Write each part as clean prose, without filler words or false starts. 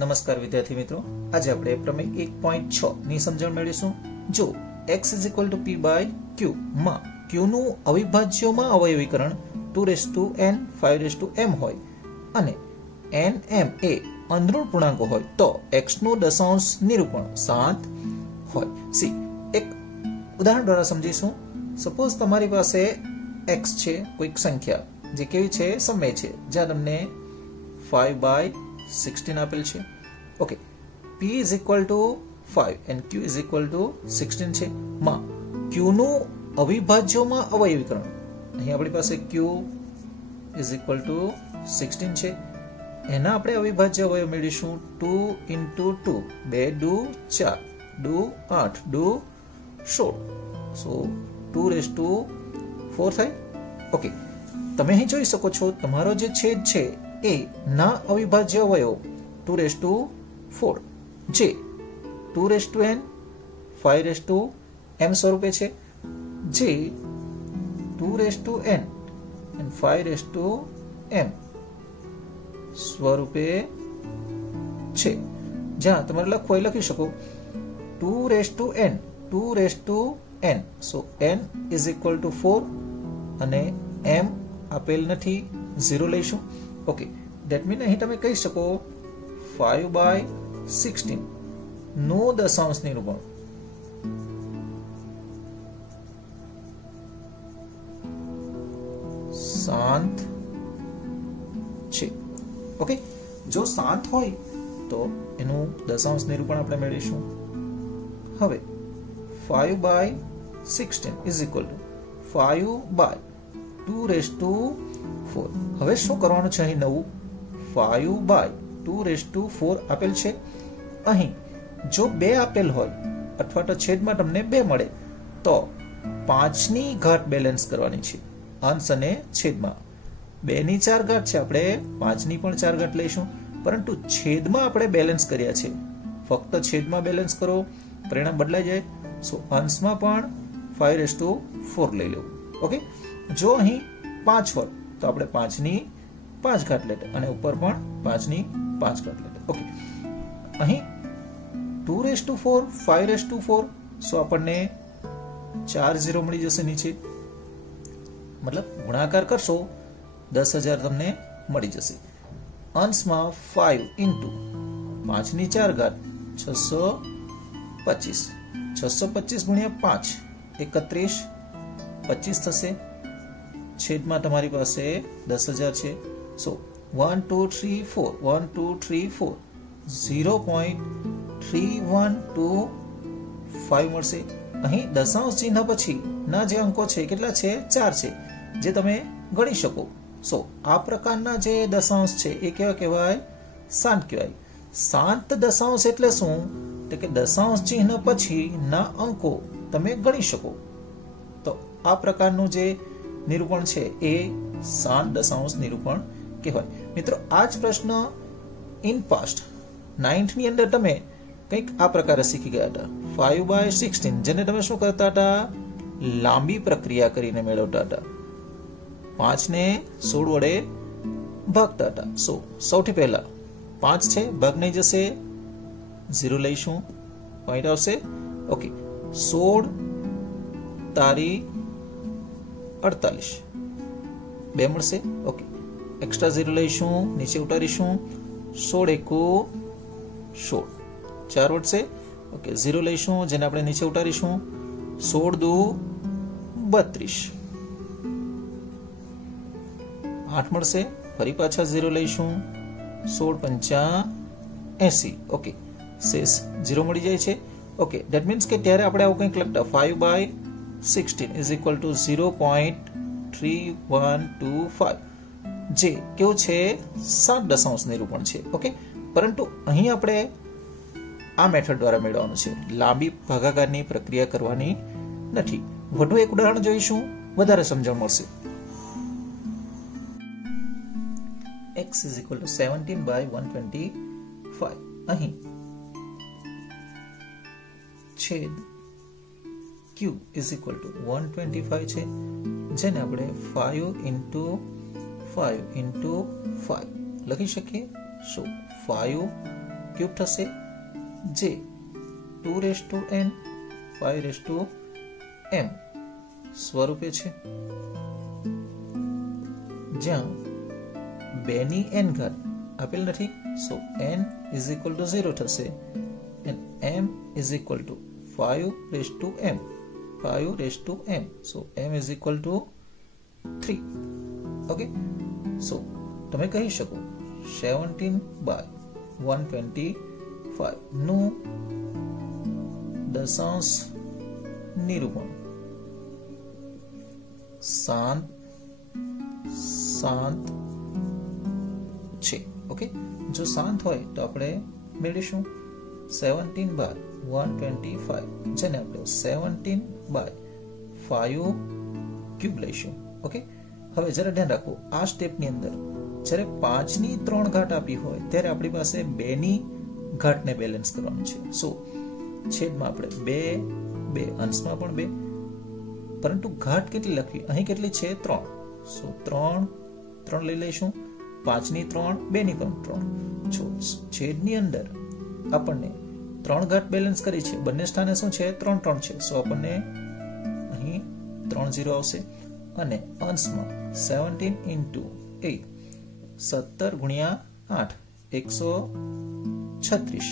નમસ્કાર વિદ્યાર્થી મિત્રો, આજે આપણે પ્રમેય 1.6 ની સમજણ મેળવીશું. જો x = p/q માં q નું અવિભાજ્યમાં અવયવીકરણ 2n 5m હોય અને nm એ અંધઋણ પૂર્ણાંકો હોય તો x નું દશાંશ નિરૂપણ 7 હોય. સી એક ઉદાહરણ દ્વારા સમજીશું. સપોઝ તમારી પાસે x છે, કોઈક સંખ્યા જે કેવી છે, સમય છે, જ્યાં તમને 5/16 આપેલ છે. ઓકે, p = 5 and q = 16 છે. માં q નું અવિભાજ્યમાં અવયવીકરણ, અહીં આપણી પાસે q = 16 છે, એના આપણે અવિભાજ્ય અવયવ મેળવીશું 2 × 2, 2 દુ 4, દુ 8, દુ 16, સો 2⁴ થાય. ઓકે, તમે અહીં જોઈ શકો છો તમારો જે છેદ છે એ ના અવિભાજ્ય અવયવ 2⁴ જે 2n 5m સ્વરૂપે છે, જે 2n and 5m સ્વરૂપે છે. જ્યાં તમારે લખવું લખી શકો 2n, સો n = 4 અને m આપેલ નથી, 0 લઈશું. ઓકે, ધેટ મીન અહીં તમે કહી શકો 5/16 નો દશાંશ નિરૂપણ શાંત છે. ઓકે, જો શાંત હોય તો એનું દશાંશ નિરૂપણ આપણે મેળવીશું. હવે 5/16 = 5/2⁴. હવે શું કરવાનું છે? અહીં નવું 5/2⁴ આપેલ છે. અહીં જો 2 આપેલ હોય અથવા તો છેદમાં તમને 2 મળે તો 5ની ઘાત બેલેન્સ કરવાની છે. અંશ અને છેદમાં 2ની 4 ઘાત છે, આપણે 5ની પણ 4 ઘાત લઈશું, પરંતુ છેદમાં આપણે બેલેન્સ કર્યા છે. ફક્ત છેદમાં બેલેન્સ કરો, પરિણામ બદલાઈ જાય. સો અંશમાં પણ 5⁴ લઈ લેવું. ઓકે, જો અહીં 5 હોય તો આપણે 5ની 5 ઘાત લેતા અને ઉપર પણ 5ની 5 ઘાત લેતા. ઓકે, અહીં 2⁴ 5⁴, સો આપણને 4 0 મળી જશે નીચે, મતલબ ગુણાકાર કરશો 10,000 તમને મળી જશે. અંશમાં 5 × 5ની 4 ઘાત 625, 625 × 5 31, 25 થશે. છેદમાં તમારી પાસે 10,000 છે, સો 1 2 3 4, 1 2 3 4, 0.3125 મળશે. અહીં દશાંશ ચિહ્ન પછી ના જે અંકો છે કેટલા છે? 4 છે, જે તમે ગણી શકો. સો આ પ્રકારના જે દશાંશ છે એ કેવા કહેવાય? શાંત કહેવાય. શાંત દશાંશ એટલે શું? તો કે દશાંશ ચિહ્ન પછી ના અંકો તમે ગણી શકો. તો આ પ્રકારનું જે નિરૂપણ છે એ શાંત દશાંશ નિરૂપણ કહેવાય. મિત્રો, આ જ પ્રશ્ન ઇન પાસ્ટ 9th ની અંદર તમે કંઈક આ પ્રકારે શીખી ગયા હતા. 5/16 જેને તમે શું કરતા હતા? લાંબી પ્રક્રિયા કરીને મેળવતા હતા. 5 ને 16 વડે ભાગતા હતા. સો સૌથી પહેલા 5 છે, ભાગ નહીં જશે, 0 લઈશું, પોઈન્ટ આવશે. ઓકે, 16 તારી 48, 2 મળશે. ઓકે, એક્સ્ટ્રા 0 લઈશું, નીચે ઉતારીશું, 16 × 16, 4 વધશે. ઓકે, 0 લઈશું, જેને આપણે નીચે ઉતારીશું, 16 દુ 32, 8 મળશે. ફરી પાછા 0 લઈશું, 16 × 5 80. ઓકે, શેષ 0 મળી જાય છે. ઓકે, ધેટ મીન્સ કે ત્યારે આપણે આવું કંઈક લખતા 5/16 = 0.3125, જે કેવું છે? શાંત દશાંશ નિરૂપણ છે. ઓકે, પરંતુ અહીં આપણે આ મેથડ દ્વારા મેળવવાનું છે, લાંબી ભાગાકારની પ્રક્રિયા કરવાની નથી. વધુ એક ઉદાહરણ જોઈશું, વધારે સમજણ મળશે. x = 17/125. અહીં છેદ q = 125 છે, જેને આપણે 5 × 5 × 5 લખી શકીએ. સો 5 ક્યુબ થશે, જે 2n 5m સ્વરૂપે છે, જ્યાં 2 ની n ઘાત આપેલ નથી, સો n is equal to 0 થશે and m is equal to 5m, so m is equal to 3. Okay, સો તમે કહી શકો 17/125 નું દશાંશ નિરૂપણ શાંત છે. ઓકે, જો શાંત હોય તો આપણે મેળવીશું 17/125, જેને આપણે 17/5 ક્યુબ લઈશું. ઓકે, હવે જરા ધ્યાન રાખો, આ સ્ટેપની અંદર જ્યારે 5 ની 3 ઘાત આપી હોય ત્યારે આપણી પાસે 2 ની ઘાતને બેલેન્સ કરવાનું છે. સો છેદમાં આપણે 2 અંશમાં પણ 2, પરંતુ ઘાત કેટલી લખવી, અહીં કેટલી છે 3, સો 3 લઈ લઈશું. 5 ની 3, 2 ની પણ 3. છેદની અંદર આપણને 3 ઘાત બેલેન્સ કરી છે, બંને સ્થાને શું છે 3 છે, સો આપણને અહીં 3 0 આવશે. અને અંશમાં 17 into 8, 17 ગુણ્યા 8, 136,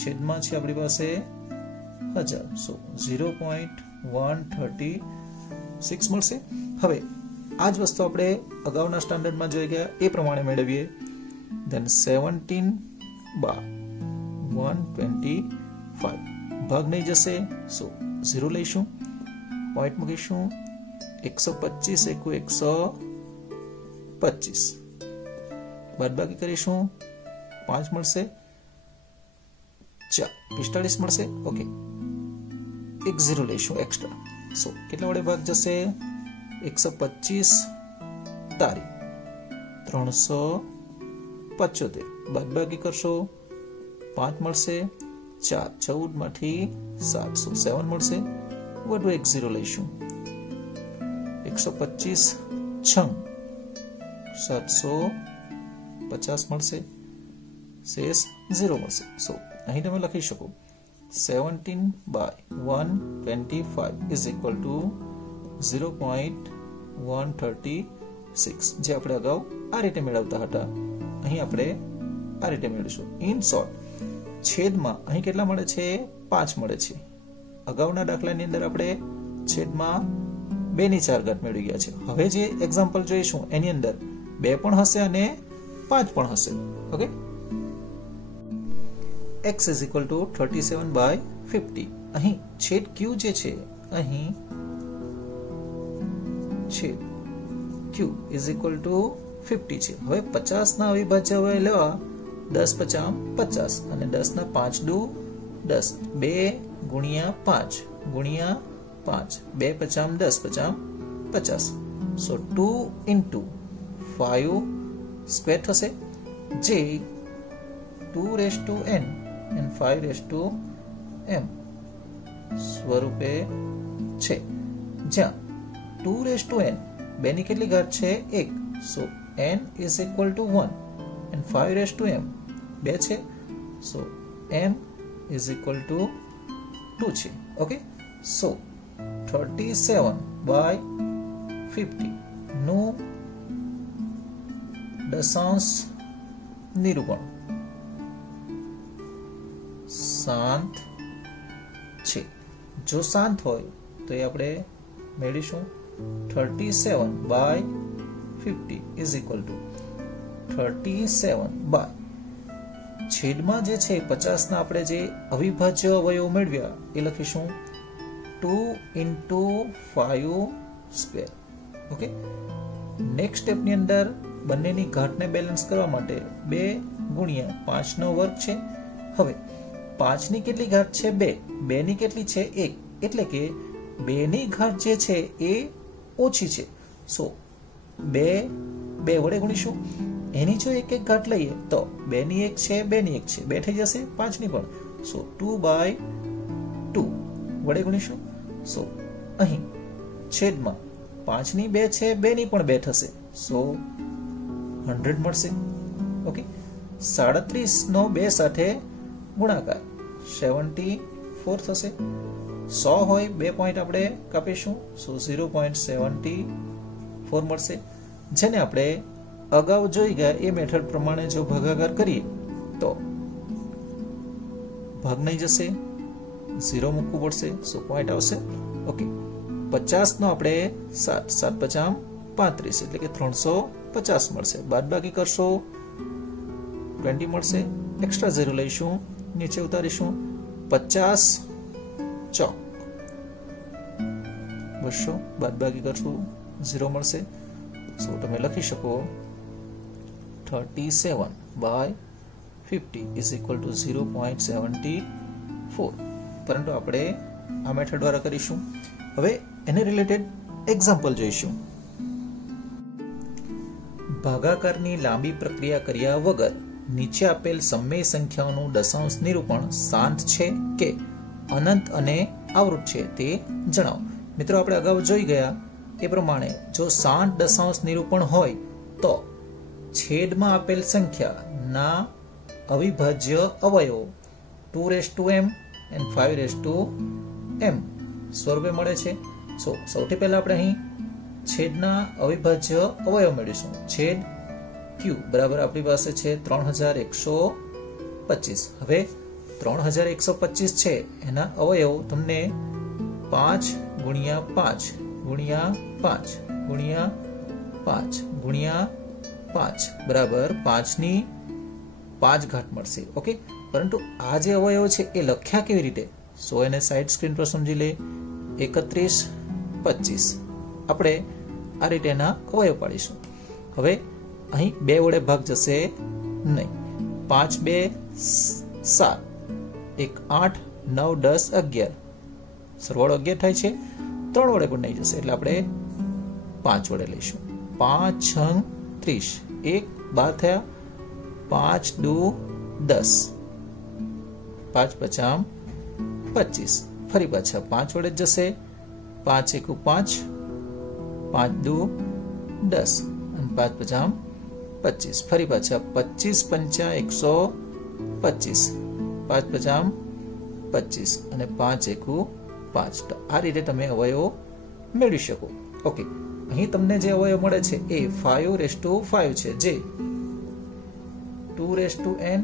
છેદમાં છે આપણી પાસે 1000, સો 0.136 મળશે. હવે આ જ વસ્તુ આપણે અગાઉના સ્ટાન્ડર્ડમાં જોઈ ગયા એ પ્રમાણે મેળવીએ. ધેન 17/125 ભાગ નહીં જશે, સો 0 લઈશું, પોઈન્ટ મૂકીશું, 125 × 125, બાદબાકી કરીશું, 5 મળશે, 45 મળશે. ઓકે, 1 0 લઈશું એક્સ્ટ્રા, સો કેટલા વડે ભાગ જશે 125 તારી 375, બાદબાકી કરશો 5 મળશે, 4 14 માંથી 707 મળશે, વધુ 1 0 લઈશું, 125 6 750 મળશે, શેષ 0 મળશે. સો અહીં તમે લખી શકો 17/125 is equal to 0.136, જે આપણે અગાઉ આ રીતે મેળવતા હતા, અહીં આપણે આ રીતે મેળવીશું. ઇન શોર્ટ, છેદમાં અહીં કેટલા મળે છે 5 મળે છે. અગાઉના દાખલાની અંદર આપણે છેદમાં 2 ની 4 ઘાત મેળવી ગયા છે. હવે જે એક્ઝામ્પલ જોઈશું એની અંદર 2 પણ હશે અને 5 પણ હશે. Okay, x is equal to 37/50. અહીં છેદ q જે છે, અહીં છેદ q is equal to 50 છે. હવે 50 ના અવિભાજ્ય હવે લેવા 10 50 50 અને 10 ના 5 દુ 10, 2 ગુણ્યા 5 ગુણ્યા 5, 2 50 10 50 50, સો 2 into 5 સ્ક્વેર થશે, જે 2n and 5m સ્વરૂપે છે, જ્યાં 2n 2 ની કેટલી ઘાત છે 1, સો n is equal to 1 and 5m 2 છે, સો m is equal to 2 છે. ઓકે, સો 37/50 નું દશાંશ નિરૂપણ શાંત છે. જો શાંત હોય તો એ આપણે મેળવીશું 37/50 is equal to 37 છેદમાં જે છે 50 ના આપણે જે અવિભાજ્ય અવયવ મેળવ્યા એ લખીશું 2 into 5 સ્ક્વેર. ઓકે, નેક્સ્ટ સ્ટેપની અંદર બંનેની ઘાતને બેલેન્સ કરવા માટે 2 ગુણ્યા 5 નો વર્ગ છે. હવે 5 ની કેટલી ઘાત છે 2, 2 ની કેટલી છે 1, એટલે કે 2 ની ઘાત જે છે એ ઓછી છે, સો 2 વડે ગુણીશું. એની જો એક ઘાત લઈએ તો 2 ની 1 છે, 2 ની 1 છે, 2 થઈ જશે, 5 ની પણ, સો 2/2 વડે ગુણીશું. સો અહીં છેદમાં 5 ની 2 છે, 2 ની પણ 2 થશે, સો 100 મળશે. ઓકે, 37 નો 2 સાથે ગુણાકાર 74 થશે. 100 હોય 2 પોઈન્ટ આપણે કાપીશું, સો 0.74 મળશે. જેને આપણે અગાઉ જોઈ ગયા એ મેથડ પ્રમાણે જો ભાગાકાર કરીએ તો ભાગ નહીં જશે, 0 મૂકવું પડશે, સો પોઈન્ટ આવશે. ઓકે, 50 નો આપણે 7 7 50 35 એટલે કે 350 મળશે. બાદબાકી કરશો 20 મળશે, એક્સ્ટ્રા 0 લઈશું, નીચે ઉતારીશું, 50 ચોક 200, બાદબાકી કરશું 0 મળશે. સો તમે લખી શકો 37/50 is equal to 0.74. પરંતુ આપણે આ મેથડ દ્વારા કરીશું. હવે એને રિલેટેડ એક્ઝામ્પલ જોઈશું. ભાગાકારની લાંબી પ્રક્રિયા કર્યા વગર નીચે આપેલ સમય સંખ્યાઓનું દશાંશ નિરૂપણ શાંત છે કે અનંત અને આવૃત છે તે જણાવો. મિત્રો, આપણે અગાઉ જોઈ ગયા એ પ્રમાણે જો શાંત દશાંશ નિરૂપણ હોય તો છેદમાં આપેલ સંખ્યાના અવિભાજ્ય અવયવો 2m and 5m સ્વરૂપે મળે છે. સૌથી પહેલા આપણે અહીં છેદના અવિભાજ્ય અવયવ મેળવીશું. છેદ q બરાબર આપણી પાસે છે 3125. હવે 3125 છે એના અવયવ તમને 5 ગુણ્યા 5 ગુણ્યા 5 ગુણ્યા 5 ગુણ્યા 5 બરાબર 5 ની 5 ઘાત મળશે. ઓકે, પરંતુ આ જે અવયવ છે એ લખ્યા કેવી રીતે? સો એને સાઈડ સ્ક્રીન પર સમજી લે. 31 25 આપણે આ રીતે એના અવયવ પાડીશું. હવે અહીં 2 વડે ભાગ જશે નહીં. 5 2 7, 1 8, 9 10 11, સરવાળો 11 થાય છે. 3 વડે પણ નહીં જશે એટલે આપણે 5 વડે લઈશું. 5 6 30, 1 12 થયા, 5 2 10, 5 50 25, ફરી પાછા 5 વડે જશે. 5 1 5, 5 2 10 અને 5 50 25, ફરી પાછા 25 5 125, 5 50 25 અને 5 1 5. તો આ રીતે તમે અવયવો મેળવી શકો. ઓકે, અહીં તમને જે અવયવ મળે છે એ 5/5 છે, જે 2n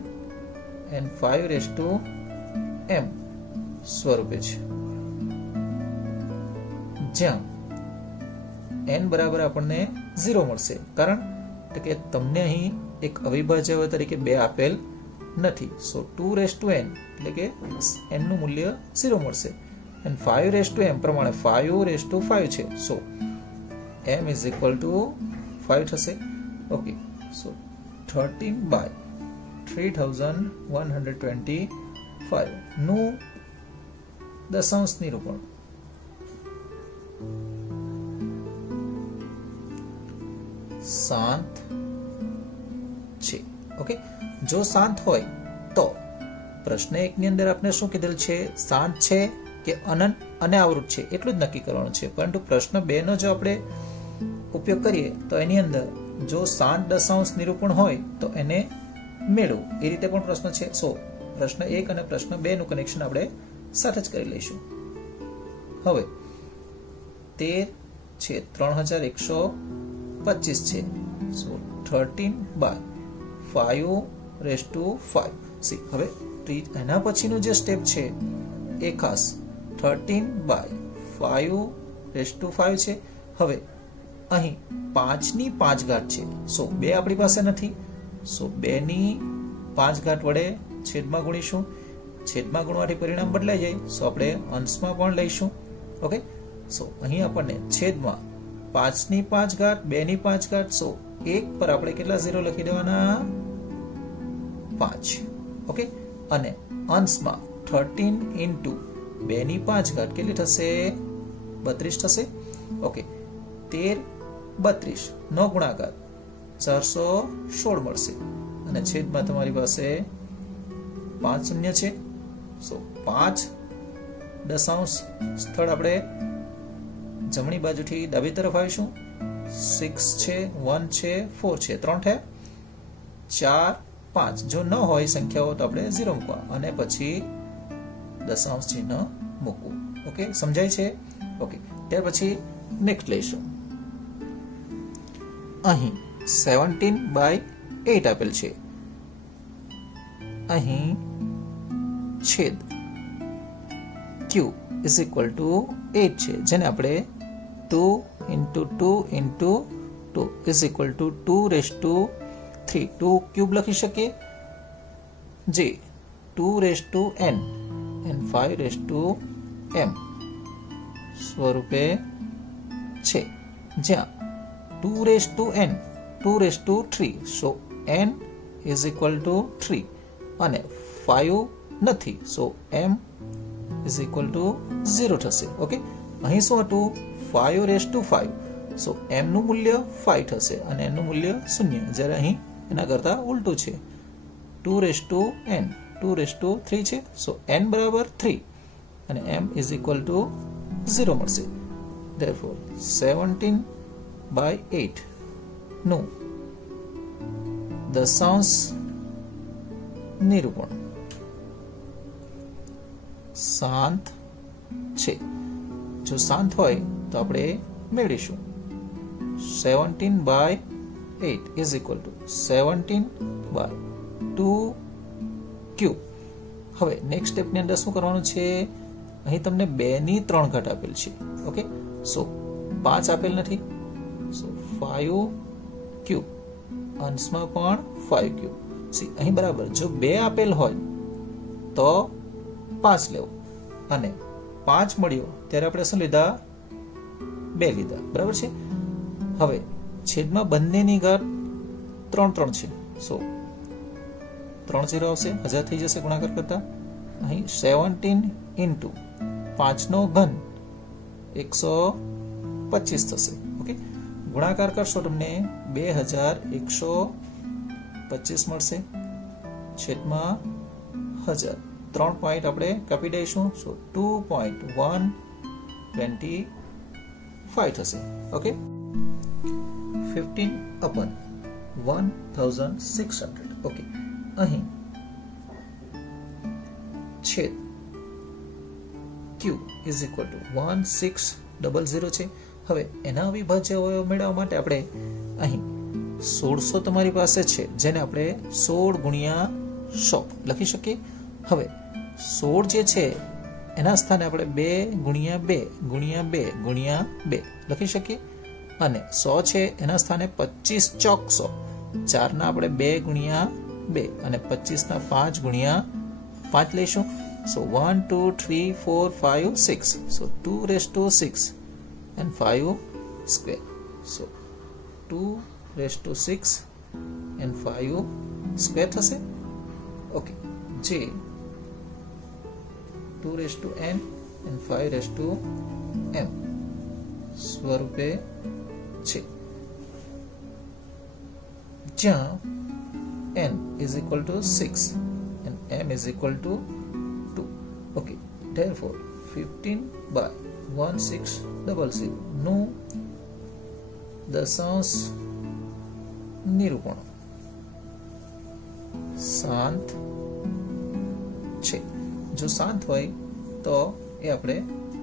and 5m સ્વરૂપે છે, જ્યાં n બરાબર આપણને 0 મળશે. કારણ કે તમને અહીં એક અવિભાજ્ય તરીકે 2 આપેલ નથી. સો 2n એટલે કે n નું મૂલ્ય 0 મળશે. અને 5m પ્રમાણે 5/5 છે. સો m is equal to 5 થશે. ઓકે, સો 13/3125 નું દશાંશ નિરૂપણ શાંત છે. ઓકે, જો શાંત હોય તો પ્રશ્ન 1 ની અંદર આપણે શું કીધેલ છે? શાંત છે કે અનંત અને આવૃત છે એટલું જ નક્કી કરવાનું છે. પરંતુ પ્રશ્ન 2 નો જો આપણે ઉપયોગ કરીએ તો એની અંદર જો શાંત દશાંશ નિરૂપણ હોય તો એને મેળવો, એ રીતે પણ પ્રશ્ન છે. સો પ્રશ્ન 1 અને પ્રશ્ન 2 નું કનેક્શન આપણે સાથે જ કરી લઈશું. હવે 13 છે 3125 છે. સો 13/5/5. સી હવે એના પછીનું જે સ્ટેપ છે એ ખાસ 13/5/5 છે. હવે અહીં 5 ની 5 ઘાત છે. સો 2 આપણી પાસે નથી. સો 2 ની 5 ઘાત વડે છેદમાં ગુણીશું. છેદમાં ગુણવાથી પરિણામ બદલાઈ જાય. સો આપણે અંશમાં પણ લઈશું. ઓકે, સો અહીં આપણને છેદમાં 5 ની 5 ઘાત, 2 ની 5 ઘાત. સો 1 પર આપણે કેટલા 0 લખી દેવાના? 5. ઓકે, અને અંશમાં 13 into 2 ની 5 ઘાત કેટલી થશે? 32 થશે. ઓકે, 13 32 નો ગુણાકાર 416 મળશે. અને છેદમાં તમારી પાસે 5 શૂન્ય છે. સો 5 દશાંશ સ્થળ આપણે જમણી બાજુથી ડાબી તરફ આવીશું. 6 છે, 1 છે, 4 છે, 3 થયા, 4 5 જો ન હોય સંખ્યાઓ તો આપણે 0 મૂકવા અને પછી દશાંશ ચિહ્ન મૂકવું. ઓકે, સમજાય છે? ઓકે, ત્યાર પછી નેક્સ્ટ લઈશું. અહીં 17/8 આપેલ છે. અહીં છેદ q is equal to 8 છે, જેને આપણે 2 into 2 into 2 is equal to 2 raised to 3 2 cube લખી શકીએ, જે 2 raised to n and 5 raised to m સ્વરૂપે છે, જ્યાં 2 raised to n 2 raised to 3, so n is equal to 3 અને 5 નથી, so m is equal to 0 થશે. ઓકે, અહીં શું હતું? 5 raised to 5, so m નું મૂલ્ય 5 થશે અને n નું મૂલ્ય 0, જ્યારે અહીં એના કરતા ઉલટું છે. 2 raised to n 2 raised to 3 છે, so n બરાબર 3 અને m is equal to 0 મળશે. therefore 17/8 નું દશાંશ નિરૂપણ શાંત છે. જો શાંત હોય તો આપણે મેળવીશું 17/8 is equal to 17/2 ક્યુબ. હવે નેક્સ્ટ સ્ટેપની અંદર શું કરવાનું છે? અહીં તમને 2 ની 3 ઘાત આપેલ છે. ઓકે, સો 5 આપેલ નથી, સો 5 ક્યુબ, અંશમાં પણ 5 ક્યુબ. સી અહીં બરાબર, જો 2 આપેલ હોય તો 5 લેવું અને 5 મળ્યો ત્યારે આપણે શું લીધા? 2 લીધા. બરાબર છે. હવે છેદમાં બંનેની ઘાત 3 છે, સો 3 0 આવશે, 1000 થઈ જશે ગુણાકાર કરતા. અહીં 17 into 5 નો ઘન 125 થશે. ઓકે, ગુણાકાર કરશો તમને 2125 મળશે, છેદમાં 1000. 3 પોઈન્ટ આપણે કાપી દઈશું, સો 2.125 થશે. ઓકે, 15/1600. ઓકે, અહીં છેદ q is equal to 1600 છે. હવે એના અવિભાજ્ય અવયવ મેળવવા માટે આપણે અહીં 1600 તમારી પાસે છે, જેને આપણે 16 ગુણ્યા 100 લખી શકીએ. હવે 16 જે છે એના સ્થાને આપણે 2 ગુણ્યા 2 ગુણ્યા 2 ગુણ્યા 2 લખી શકીએ અને 100 છે એના સ્થાને 25 ચોક 100, 4 ના આપણે 2 ગુણ્યા 2 અને 25 ના 5 ગુણ્યા 5 લઈશું. So 1 2 3 4 5 6, so 2 raised to 6 and 5 square, so 2 raised to 6 and 5 square થશે. ઓકે, જે 2 raised to n and 5 raised to m સ્વરૂપે છે, જ્યાં n is equal to 6 and m is equal to 2. Okay, therefore 15/1600 નું દશાંશ નિરૂપણ શાંત છે. જો શાંત હોય તો એ આપણે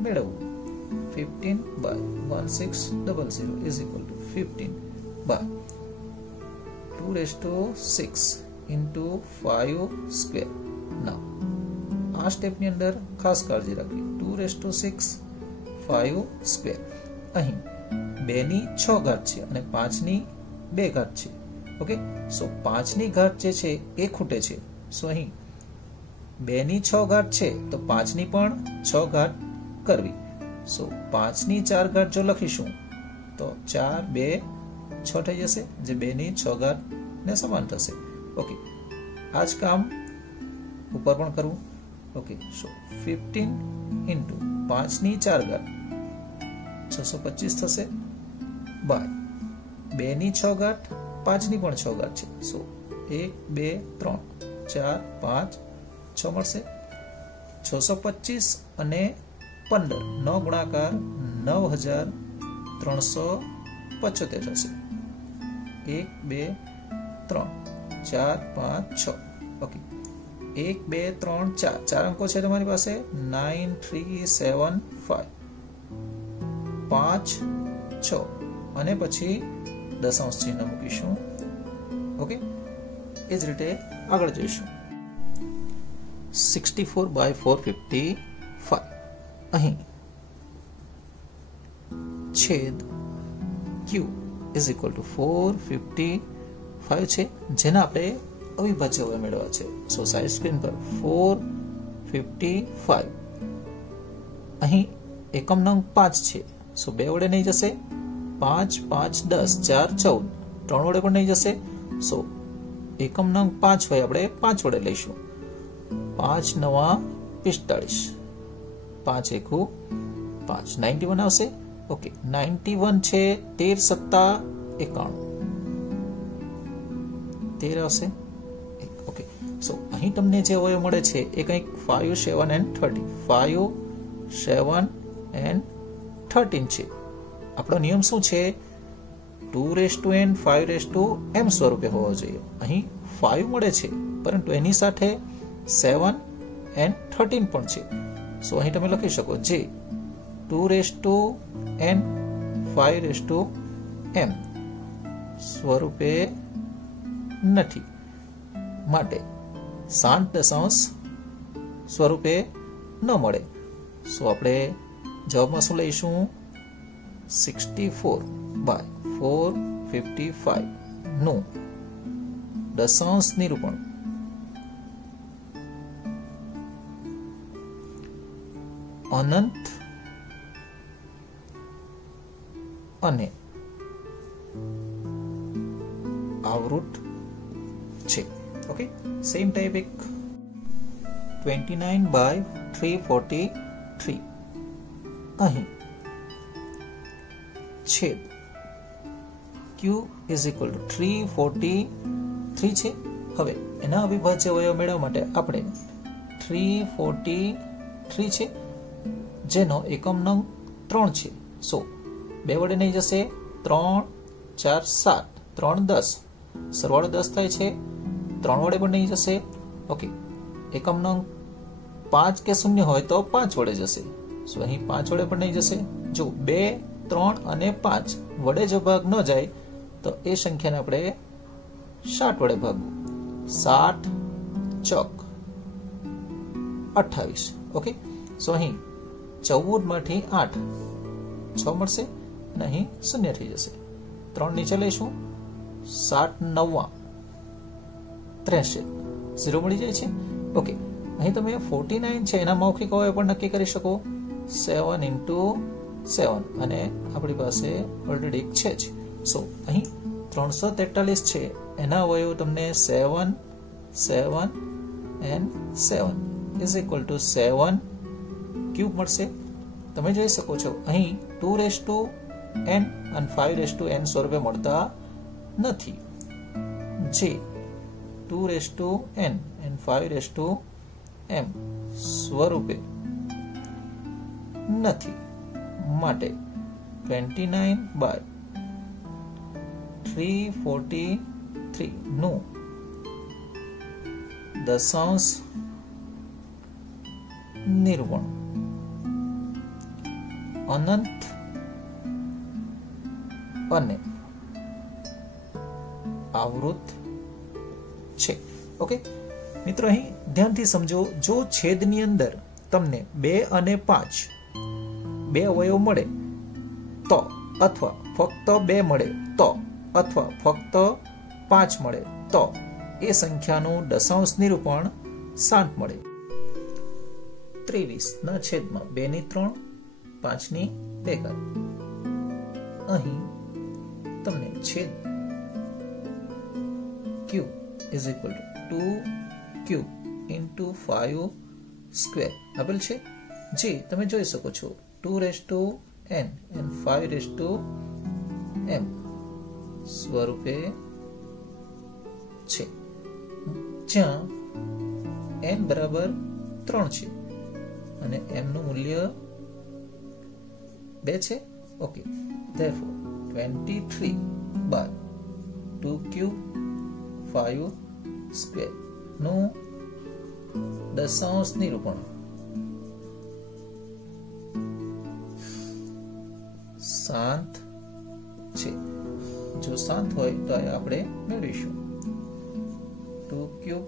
મેળવવું. 15/1600 is equal to 15/2 into 5 square. Now આ સ્ટેપની અંદર ખાસ કાળજી રાખવી. 2 5 સ્ક્વેર. અહીં 2 ની 6 ઘાત છે અને 5 ની 2 ઘાત છે. ઓકે, સો 5 ની ઘાત જે છે એ ખૂટે છે, સો અહીં 2 ની 6 ઘાત છે તો 5 ની પણ 6 ઘાત કરવી. સો 5 ની 4 ઘાત જો લખીશું તો 4 2 6 થઈ જશે, જે 2 ની 6 ઘાત ને સમાન થશે. ઓકે, આ જ કામ ઉપર પણ કરવું. ઓકે, સો 15 into 5 ની 4 ઘાત 625 થશે, બાય 2 ની 6 ઘાત 5 ની પણ 6 ઘાત છે, સો 1 2 3 4 5 6 મળશે. 625 અને 15 નો ગુણાકાર 9375 થશે. 1 2 3 4 5 6 ઓકે 1 2 3 4 4 અંકો છે તમારી પાસે 9 3 7 5 5 6 અને પછી દશાંશ ચિહ્ન મૂકીશું ઓકે એ જ રીતે આગળ જઈશું 64/455 અહીં છેદ q is equal to 455 છે જેના આપણે અવિભાજ્ય અવયવ મેળવવા છે સો સાઈડ સ્ક્રીન પર 455 અહીં એકમ નંગ 5 છે સો 2 વડે નહીં જશે 5 5 10 4 14 3 વડે પણ નહીં જશે સો એકમ નંગ 5 હોય આપણે 5 વડે લઈશું 5 9 45 5 એકુ 5 91 આવશે ઓકે 91 છે 13 સત્તા 91 13 આવશે ઓકે સો અહીં તમને જે અવયવ મળે છે એ કંઈક 5 7 and 30 5 7 and 13 છે આપણો નિયમ શું છે 2n 5m સ્વરૂપે હોવો જોઈએ અહીં 5 મળે છે પરંતુ એની સાથે 7 and 13 પણ છે સો અહીં તમે લખી શકો જે 2n 5m સ્વરૂપે નથી માટે શાંત દશાંશ સ્વરૂપે ન મળે સો આપણે જવાબમાં શું લઈશું 64/455 નું દશાંશ નિરૂપણ અનંત અને આવૃત છે ઓકે સેમ ટાઈપ એક 29/343 અહીં છેદ q is equal to 343 છે હવે એના અવિભાજ્ય અવયવ મેળવવા માટે આપણે 343 છે જેનો એકમ નંગ 3 છે સો 2 વડે નહીં જશે 3 4 7 3 10 સરવાળો 10 થાય છે 3 વડે પણ નહીં જશે ઓકે એકમ નંગ 5 કે 0 હોય તો 5 વડે જશે સો અહીં 5 વડે પણ નહીં જશે જો 2 3 અને 5 વડે જો ભાગ ન જાય તો એ સંખ્યાને આપણે 60 વડે ભાગવું 60 ચોક 28 ઓકે સો અહીં 14 માંથી 8 6 મળશે અને અહીં 0 થઈ જશે 3 નીચે લઈશું 7 9 63 0 મળી જાય છે ઓકે અહીં તમે 49 છે એના મૌખિક અવયવ પણ નક્કી કરી શકો 7 into 7 અને આપણી પાસે ઓલરેડી એક છે જ સો અહીં 343 છે એના અવયવ તમને 7 7 and 7 is equal to 7 cube મળશે તમે જોઈ શકો છો અહીં 2n અને 5n સ્વરૂપે મળતા નથી જે 2n and 5m સ્વરૂપે નથી માટે 29/343 નું દશાંશ નિરૂપણ અનંત અને આવૃત છે ઓકે મિત્રો અહીં ધ્યાનથી સમજો જો છેદની અંદર તમને 2 અને 5 બે અવયવ મળે તો અથવા ફક્ત 2 મળે તો અથવા ફક્ત 5 મળે તો એ સંખ્યાનું દશાંશ નિરૂપણ શાંત મળે 23 ના છેદમાં 2 ની 3 5 ની 2 અહીં તમને છેદ q is equal to 2q into 5 square આપેલ છે જે તમે જોઈ શકો છો 2n and 5m સ્વરૂપે છે જ્યાં n બરાબર 3 છે અને m નું મૂલ્ય 2 છે ઓકે therefore 23/2q 5 સ્ક્વેર નું દશાંશ નિરૂપણ શાંત છે. જો શાંત હોય તો આપણે મેળવીશું 2 cube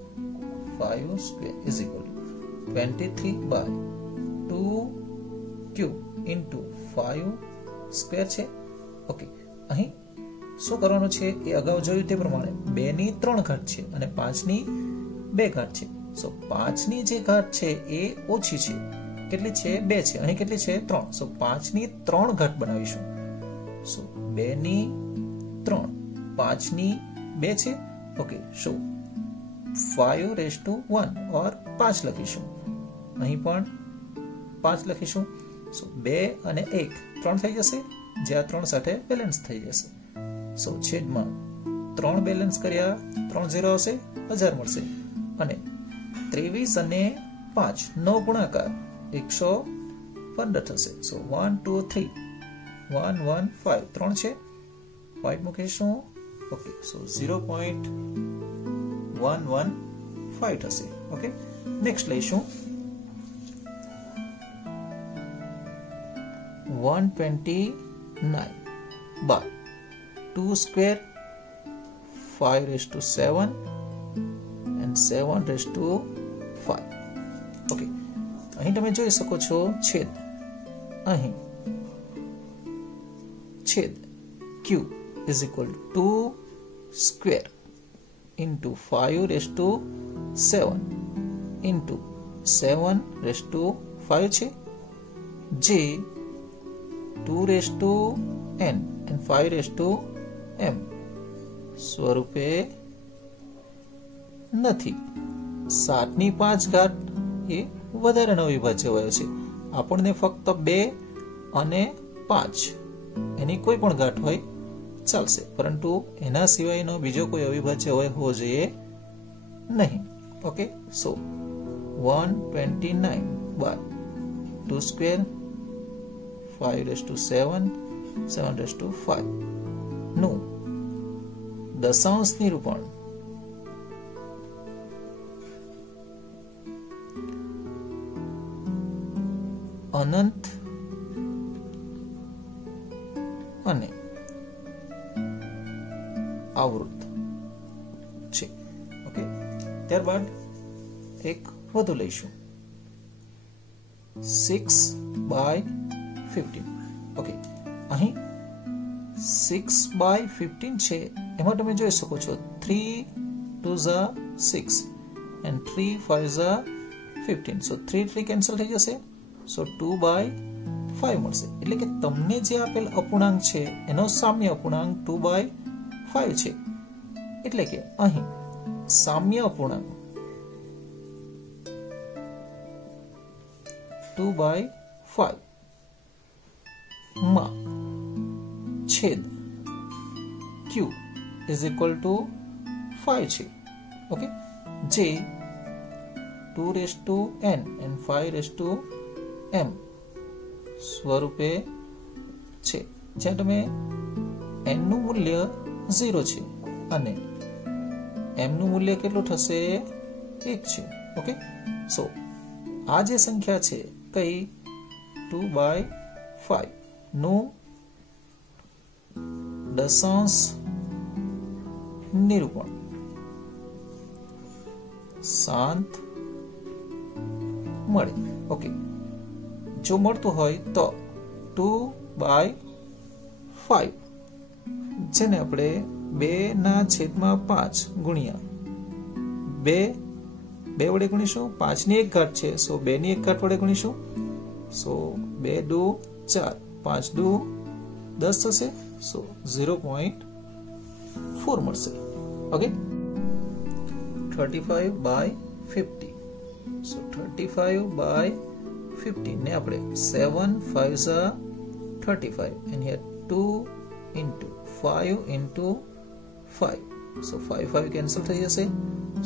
5 square is equal to 23 by 2 cube into 5 square છે. ઓકે, અહીં શું કરવાનું છે એ અગાઉ જોયું તે પ્રમાણે 2 ની 3 ઘાત છે અને 5 ની 2 ઘાત છે. સો 5 ની જે ઘાત છે એ ઓછી છે. કેટલી છે? 2 છે. અહીં કેટલી છે? 3. સો 5 ની 3 ઘાત બનાવીશું. સો 2 ની 3, 5 ની 2 છે. ઓકે, સો 5 રેઝ ટુ 1 ઓર 5 લખીશું. અહીં પણ 5 લખીશું. સો 2 અને 1 3 થઈ જશે, જે આ 3 સાથે બેલેન્સ થઈ જશે. સો છેદમાં 3 બેલેન્સ કર્યા 3 0 આવશે, 1000 મળશે. અને 23 અને 5 નો ગુણાકાર 115 થશે. સો 1 2 3 1 1 5 3 છે, 5 મૂકીશું. ઓકે, સો 0.115 થશે. ઓકે, નેક્સ્ટ લઈશું 129 by 2 square 5 raise to 7 and 7 raise to 5. Okay, અહીં તમે જોઈ શકો છો છેદ, અહીં છેદ q is equal to 2 square into 5 raised to 7 into 7 raised to 5 છે, જે 2 raised to n and 5 raised to m સ્વરૂપે નથી. 7 ની 5 ઘાત એ વધારાનો અવિભાજ્ય હોય છે. આપણને ફક્ત 2 અને 5 એની કોઈ પણ ઘાત હોય ચાલશે, પરંતુ એના સિવાયનો બીજો કોઈ અવિભાજ્ય હોય હોવો જોઈએ નહીં. Okay, so 129 by 2 square 5 raise to 7 7 raise to 5 નું દશાંશ નિરૂપણ અનંત અને આવૃત છે. ઓકે, ત્યારબાદ એક વધુ લઈશું 6/15. ઓકે, અહીં 6/15 છે. એમાં તમે જોઈ શકો છો 3 2 6 and 3 5 15. સો 3 કેન્સલ થઈ જશે. સો 2/5 મળશે. એટલે કે તમને જે આપેલ અપૂર્ણાંક છે એનો સામ્ય અપૂર્ણાંક 2/5 છે. એટલે કે અહીં સામ્ય અપૂર્ણાંક 2/5 માં છેદ q is equal to 5 છે. ઓકે, જે 2 raised to n and 5 raised to m સ્વરૂપે છે, જ્યાં તમે n નું મૂલ્ય 0 છે અને m નું મૂલ્ય કેટલું થશે? 1 છે. ઓકે, સો આ જે સંખ્યા છે કઈ 2/5 નું દશાંશ નિરૂપણ શાંત મળે. ઓકે, જો મળતું હોય તો 2/5 જેને આપણે 2/5 ગુણ્યા 2 વડે ગુણીશું. 5 ની 1 ઘાત છે, સો 2 ની 1 ઘાત વડે ગુણીશું. સો 2 2 4 5 2 10 થશે. સો 0.4 મળશે. ઓકે, 35/50. સો 35/50 ને આપણે 7 5 35 and here 2 into 5 into 5. So 5 5 cancel થઈ જશે.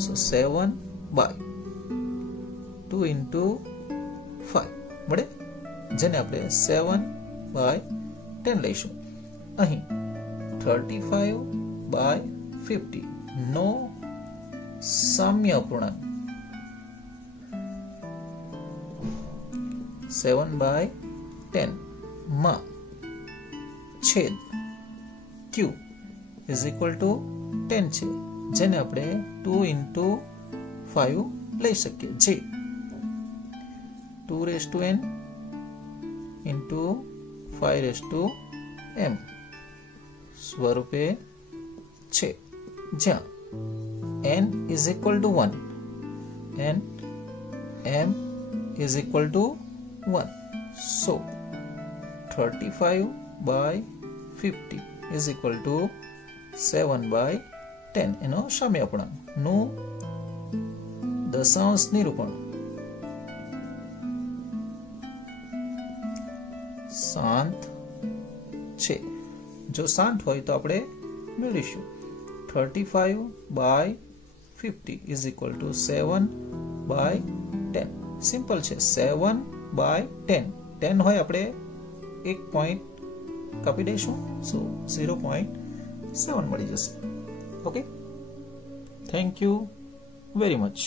સો 7/2 into 5 મળે, જેને આપણે 7/10 લઈશું. અહીં 35/50 નો સામ્ય અપૂર્ણાંક 7/10 માં છેદ q ઇઝ ઇક્વલ ટુ 10 છે, જેને આપણે 2 into 5 લઈ શકીએ, જે 2n into 5m સ્વરૂપે છે, જ્યાં n is equal to 1 and m is equal to 1. So 35/50 is equal to 7/10. એનો સામ્ય અપૂર્ણાંક નું દશાંશ નિરૂપણ શાંત છે. જો શાંત હોય તો આપણે મેળવીશું 35/50 is equal to 7/10. સિમ્પલ છે. 7/10 10 હોય આપણે એક પોઈન્ટ કાપી દઈશું, સો 0.7 મળી જશે. Okay, thank you very much.